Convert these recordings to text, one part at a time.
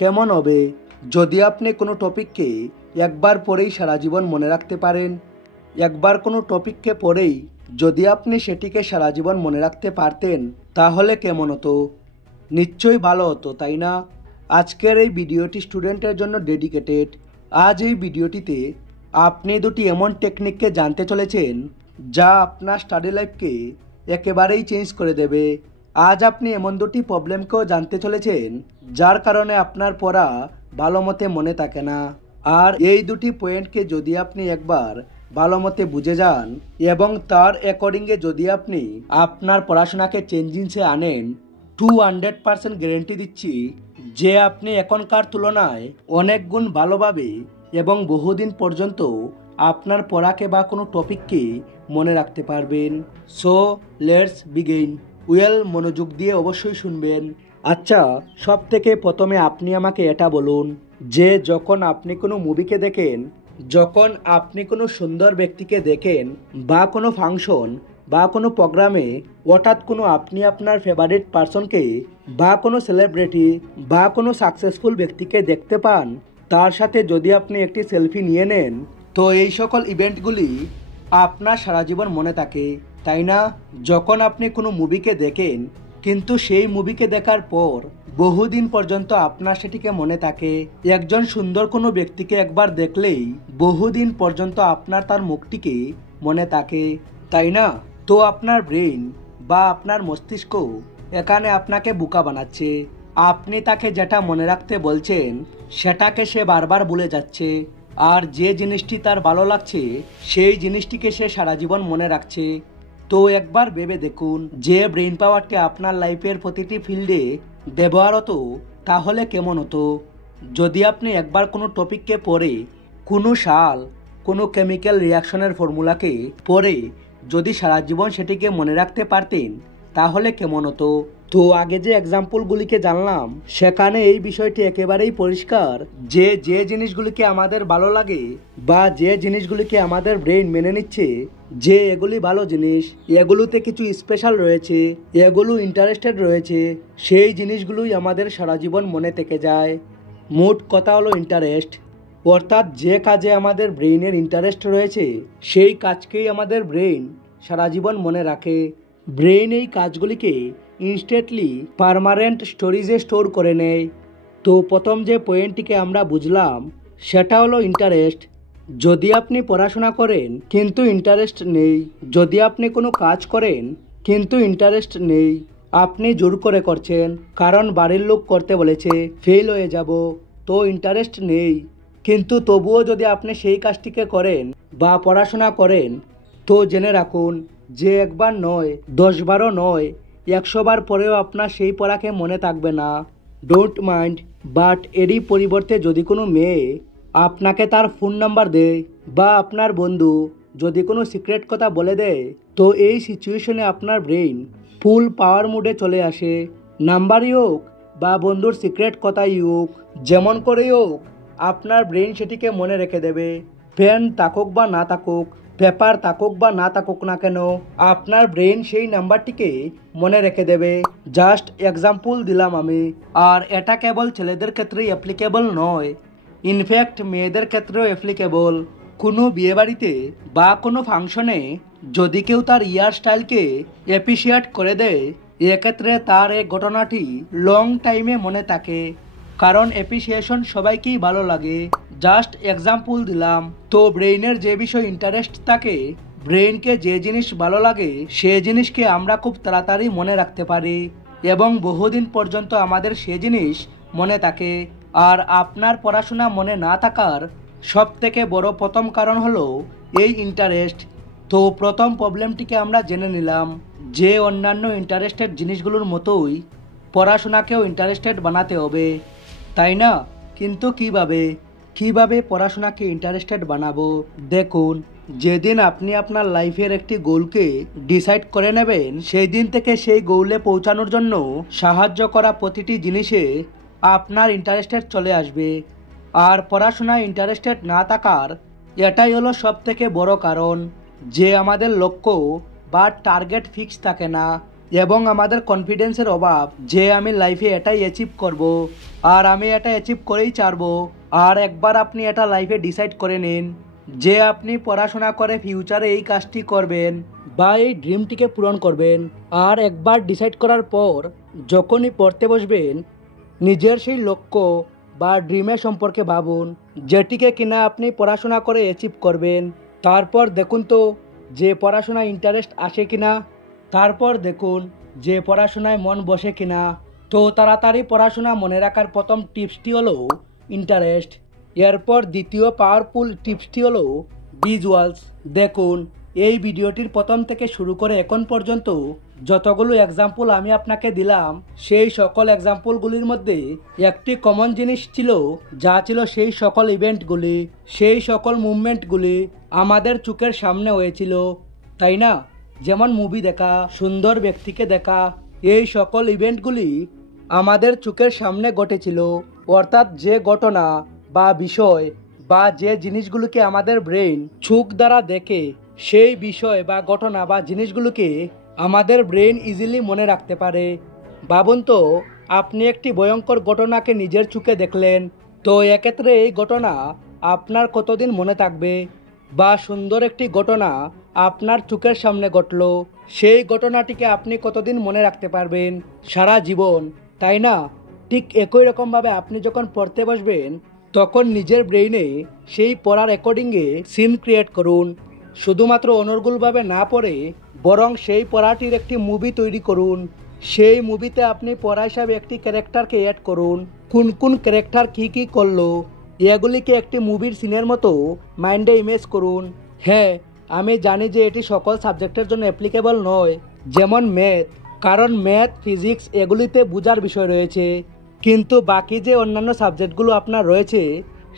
কেমন হবে যদি আপনি কোনো টপিককে একবার পড়েই সারা জীবন মনে রাখতে পারেন? একবার কোনো টপিককে পড়েই যদি আপনি সেটিকে সারা জীবন মনে রাখতে পারতেন তাহলে কেমন হতো? নিশ্চয়ই ভালো হতো, তাই না? আজকের এই ভিডিওটি স্টুডেন্টের জন্য ডেডিকেটেড। আজ এই ভিডিওটিতে আপনি দুটি এমন টেকনিককে জানতে চলেছেন যা আপনার স্টাডি লাইফকে একেবারেই চেঞ্জ করে দেবে। আজ আপনি এমন দুটি প্রবলেমকেও জানতে চলেছেন যার কারণে আপনার পড়া ভালো মতে মনে থাকে না। আর এই দুটি পয়েন্টকে যদি আপনি একবার ভালো মতে বুঝে যান এবং তার অ্যাকর্ডিংয়ে যদি আপনি আপনার পড়াশোনাকে চেঞ্জিংসে আনেন, 200% গ্যারেন্টি দিচ্ছি যে আপনি এখনকার তুলনায় অনেক গুণ ভালোভাবে এবং বহুদিন পর্যন্ত আপনার পড়াকে বা কোনো টপিককে মনে রাখতে পারবেন। So let's begin. মনোযোগ দিয়ে অবশ্যই শুনবেন। আচ্ছা, সব থেকে প্রথমে আপনি আমাকে এটা বলুন যে যখন আপনি কোনো মুভিকে দেখেন, যখন আপনি কোনো সুন্দর ব্যক্তিকে দেখেন বা কোনো ফাংশন বা কোনো প্রোগ্রামে হঠাৎ কোনো আপনি আপনার ফেভারিট পার্সনকে বা কোনো সেলিব্রিটি বা কোনো সাকসেসফুল ব্যক্তিকে দেখতে পান, তার সাথে যদি আপনি একটি সেলফি নিয়ে নেন, তো এই সকল ইভেন্টগুলি আপনার সারা জীবন মনে থাকে, তাই না? যখন আপনি কোনো মুভিকে দেখেন কিন্তু সেই মুভিকে দেখার পর বহুদিন পর্যন্ত আপনার সেটিকে মনে থাকে। একজন সুন্দর কোনো ব্যক্তিকে একবার দেখলেই বহুদিন পর্যন্ত আপনার তার মুখটিকে মনে থাকে, তাই না? তো আপনার ব্রেন বা আপনার মস্তিষ্ক এখানে আপনাকে বোকা বানাচ্ছে। আপনি তাকে যেটা মনে রাখতে বলছেন সেটাকে সে বারবার ভুলে যাচ্ছে, আর যে জিনিসটি তার ভালো লাগছে সেই জিনিসটিকে সে সারা জীবন মনে রাখছে। তো একবার ভেবে দেখুন যে ব্রেন পাওয়ারটি আপনার লাইফের প্রতিটি ফিল্ডে ব্যবহার হতো তাহলে কেমন হতো? যদি আপনি একবার কোনো টপিককে পড়ে, কোনো সাল, কোনো কেমিক্যাল রিয়াকশনের ফর্মুলাকে পড়ে যদি সারা জীবন সেটিকে মনে রাখতে পারতেন তাহলে কেমন হতো? তো আগে যে এক্সাম্পলগুলিকে জানলাম সেখানে এই বিষয়টি একেবারেই পরিষ্কার যে যে জিনিসগুলিকে আমাদের ভালো লাগে বা যে জিনিসগুলিকে আমাদের ব্রেন মেনে নিচ্ছে যে এগুলি ভালো জিনিস, এগুলোতে কিছু স্পেশাল রয়েছে, এগুলো ইন্টারেস্টেড রয়েছে, সেই জিনিসগুলোই আমাদের সারা জীবন মনে থেকে যায়। মোট কথা হলো ইন্টারেস্ট, অর্থাৎ যে কাজে আমাদের ব্রেইনের ইন্টারেস্ট রয়েছে সেই কাজকেই আমাদের ব্রেন সারা জীবন মনে রাখে। ব্রেন এই কাজগুলিকে ইনস্ট্যান্টলি পার্মানেন্ট স্টোরেজে স্টোর করে নেয়। তো প্রথম যে পয়েন্টটিকে আমরা বুঝলাম সেটা হলো ইন্টারেস্ট। যদি আপনি পড়াশোনা করেন কিন্তু ইন্টারেস্ট নেই, যদি আপনি কোনো কাজ করেন কিন্তু ইন্টারেস্ট নেই, আপনি জোর করে করছেন কারণ বাড়ির লোক করতে বলেছে, ফেল হয়ে যাব, তো ইন্টারেস্ট নেই, কিন্তু তবুও যদি আপনি সেই কাজটিকে করেন বা পড়াশোনা করেন, তো জেনে রাখুন যে একবার নয়, 10বারও নয়, 100বার পরেও আপনার সেই পড়াকে মনে থাকবে না। ডোন্ট মাইন্ড, বাট এরই পরিবর্তে যদি কোনো মেয়ে আপনাকে তার ফোন নাম্বার দেয় বা আপনার বন্ধু যদি কোনো সিক্রেট কথা বলে দেয়, তো এই সিচুয়েশনে আপনার ব্রেন ফুল পাওয়ার মুডে চলে আসে। নাম্বারই হোক বা বন্ধুর সিক্রেট কথাই হোক, যেমন করেই হোক আপনার ব্রেন সেটিকে মনে রেখে দেবে। পেন থাকুক বা না থাকুক, পেপার থাকুক বা না থাকুক না কেন, আপনার ব্রেন সেই নাম্বারটিকে মনে রেখে দেবে। জাস্ট এক্সাম্পল দিলাম আমি। আর এটা কেবল ছেলেদের ক্ষেত্রেই অ্যাপ্লিকেবল নয়, ইনফ্যাক্ট মেয়েদের ক্ষেত্রেও অ্যাপ্লিকেবল। কোনো বিয়েবাড়িতে বা কোনো ফাংশনে যদি কেউ তার ইয়ার স্টাইলকে অ্যাপ্রিসিয়েট করে দেয়, এক্ষেত্রে তার এই ঘটনাটি লং টাইমে মনে থাকে, কারণ অ্যাপ্রিসিয়েশন সবাইকেই ভালো লাগে। জাস্ট এক্সাম্পল দিলাম। তো ব্রেইনের যে বিষয় ইন্টারেস্ট থাকে, ব্রেইনকে যে জিনিস ভালো লাগে সে জিনিসকে আমরা খুব তাড়াতাড়ি মনে রাখতে পারি এবং বহুদিন পর্যন্ত আমাদের সে জিনিস মনে থাকে। আর আপনার পড়াশোনা মনে না থাকার সব থেকে বড় প্রথম কারণ হলো এই ইন্টারেস্ট। তো প্রথম প্রবলেমটিকে আমরা জেনে নিলাম যে অন্যান্য ইন্টারেস্টেড জিনিসগুলোর মতোই পড়াশোনাকেও ইন্টারেস্টেড বানাতে হবে, তাই না? কিন্তু কিভাবে পড়াশোনাকে ইন্টারেস্টেড বানাবো? দেখুন, যেদিন আপনি আপনার লাইফের একটি গোলকে ডিসাইড করে নেবেন, সেই দিন থেকে সেই গোলে পৌঁছানোর জন্য সাহায্য করা প্রতিটি জিনিসে আপনার ইন্টারেস্টেড চলে আসবে। আর পড়াশোনায় ইন্টারেস্টেড না থাকার এটাই হলো সব থেকে বড় কারণ যে আমাদের লক্ষ্য বা টার্গেট ফিক্স থাকে না। এবং আমাদের কনফিডেন্সের অভাব যে আমি লাইফে এটাই অ্যাচিভ করব আর আমি এটা অ্যাচিভ করেই ছাড়বো। আর একবার আপনি এটা লাইফে ডিসাইড করে নিন যে আপনি পড়াশোনা করে ফিউচারে এই কাজটি করবেন বা এই ড্রিমটিকে পূরণ করবেন। আর একবার ডিসাইড করার পর যখনই পড়তে বসবেন নিজের সেই লক্ষ্য বা ড্রিমের সম্পর্কে ভাবুন যেটিকে কিনা আপনি পড়াশোনা করে অ্যাচিভ করবেন। তারপর দেখুন তো যে পড়াশোনায় ইন্টারেস্ট আসে কিনা, তারপর দেখুন যে পড়াশোনায় মন বসে কিনা। তো তাড়াতাড়ি পড়াশোনা মনে রাখার প্রথম টিপসটি হলো ইন্টারেস্ট। এরপর দ্বিতীয় পাওয়ারফুল টিপসটি হলো ভিজুয়ালস। দেখুন এই ভিডিওটির প্রথম থেকে শুরু করে এখন পর্যন্ত যতগুলো এক্সাম্পল আমি আপনাকে দিলাম সেই সকল এক্সাম্পলগুলির মধ্যে একটি কমন জিনিস ছিল, যা ছিল সেই সকল ইভেন্টগুলি, সেই সকল মুভমেন্টগুলি আমাদের চোখের সামনে হয়েছিল, তাই না? যেমন মুভি দেখা, সুন্দর ব্যক্তিকে দেখা, এই সকল ইভেন্টগুলি আমাদের চোখের সামনে ঘটেছিল। অর্থাৎ যে ঘটনা বা বিষয় বা যে জিনিসগুলোকে আমাদের ব্রেন চোখ দ্বারা দেখে সেই বিষয় বা ঘটনা বা জিনিসগুলোকে আমাদের ব্রেন ইজিলি মনে রাখতে পারে। ভাবুন তো আপনি একটি ভয়ঙ্কর ঘটনাকে নিজের চোখে দেখলেন, তো এক্ষেত্রে এই ঘটনা আপনার কতদিন মনে থাকবে? বা সুন্দর একটি ঘটনা আপনার চোখের সামনে ঘটলো, সেই ঘটনাটিকে আপনি কতদিন মনে রাখতে পারবেন? সারা জীবন, তাই না? ঠিক একই রকমভাবে আপনি যখন পড়তে বসবেন তখন নিজের ব্রেইনে সেই পড়ার অ্যাকর্ডিংয়ে সিন ক্রিয়েট করুন। শুধুমাত্র অনর্গলভাবে না পড়ে বরং সেই পড়াটির একটি মুভি তৈরি করুন। সেই মুভিতে আপনি পড়া হিসাবে একটি ক্যারেক্টারকে অ্যাড করুন। কোন কোন ক্যারেক্টার কী করলো এগুলিকে একটি মুভির সিনের মতো মাইন্ডে ইমেজ করুন। হ্যাঁ, আমি জানি যে এটি সকল সাবজেক্টের জন্য অ্যাপ্লিকেবল নয়, যেমন ম্যাথ, কারণ ম্যাথ, ফিজিক্স এগুলিতে বোঝার বিষয় রয়েছে। কিন্তু বাকি যে অন্যান্য সাবজেক্টগুলো আপনার রয়েছে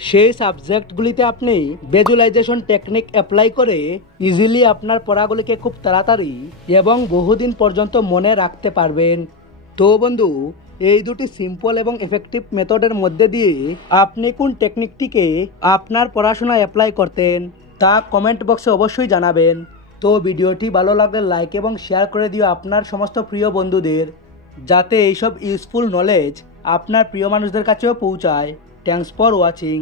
সেই সাবজেক্টগুলিতে আপনি ভিজুয়ালাইজেশন টেকনিক অ্যাপ্লাই করে ইজিলি আপনার পড়াগুলিকে খুব তাড়াতাড়ি এবং বহুদিন পর্যন্ত মনে রাখতে পারবেন। তো বন্ধু, এই দুটি সিম্পল এবং এফেক্টিভ মেথডের মধ্যে দিয়ে আপনি কোন টেকনিকটিকে আপনার পড়াশোনায় অ্যাপ্লাই করতেন তা কমেন্ট বক্সে অবশ্যই জানাবেন। তো ভিডিওটি ভালো লাগলে লাইক এবং শেয়ার করে দিও আপনার সমস্ত প্রিয় বন্ধুদের, যাতে এইসব ইউজফুল নলেজ আপনার প্রিয় মানুষদের কাছেও পৌঁছায়। Thanks for watching.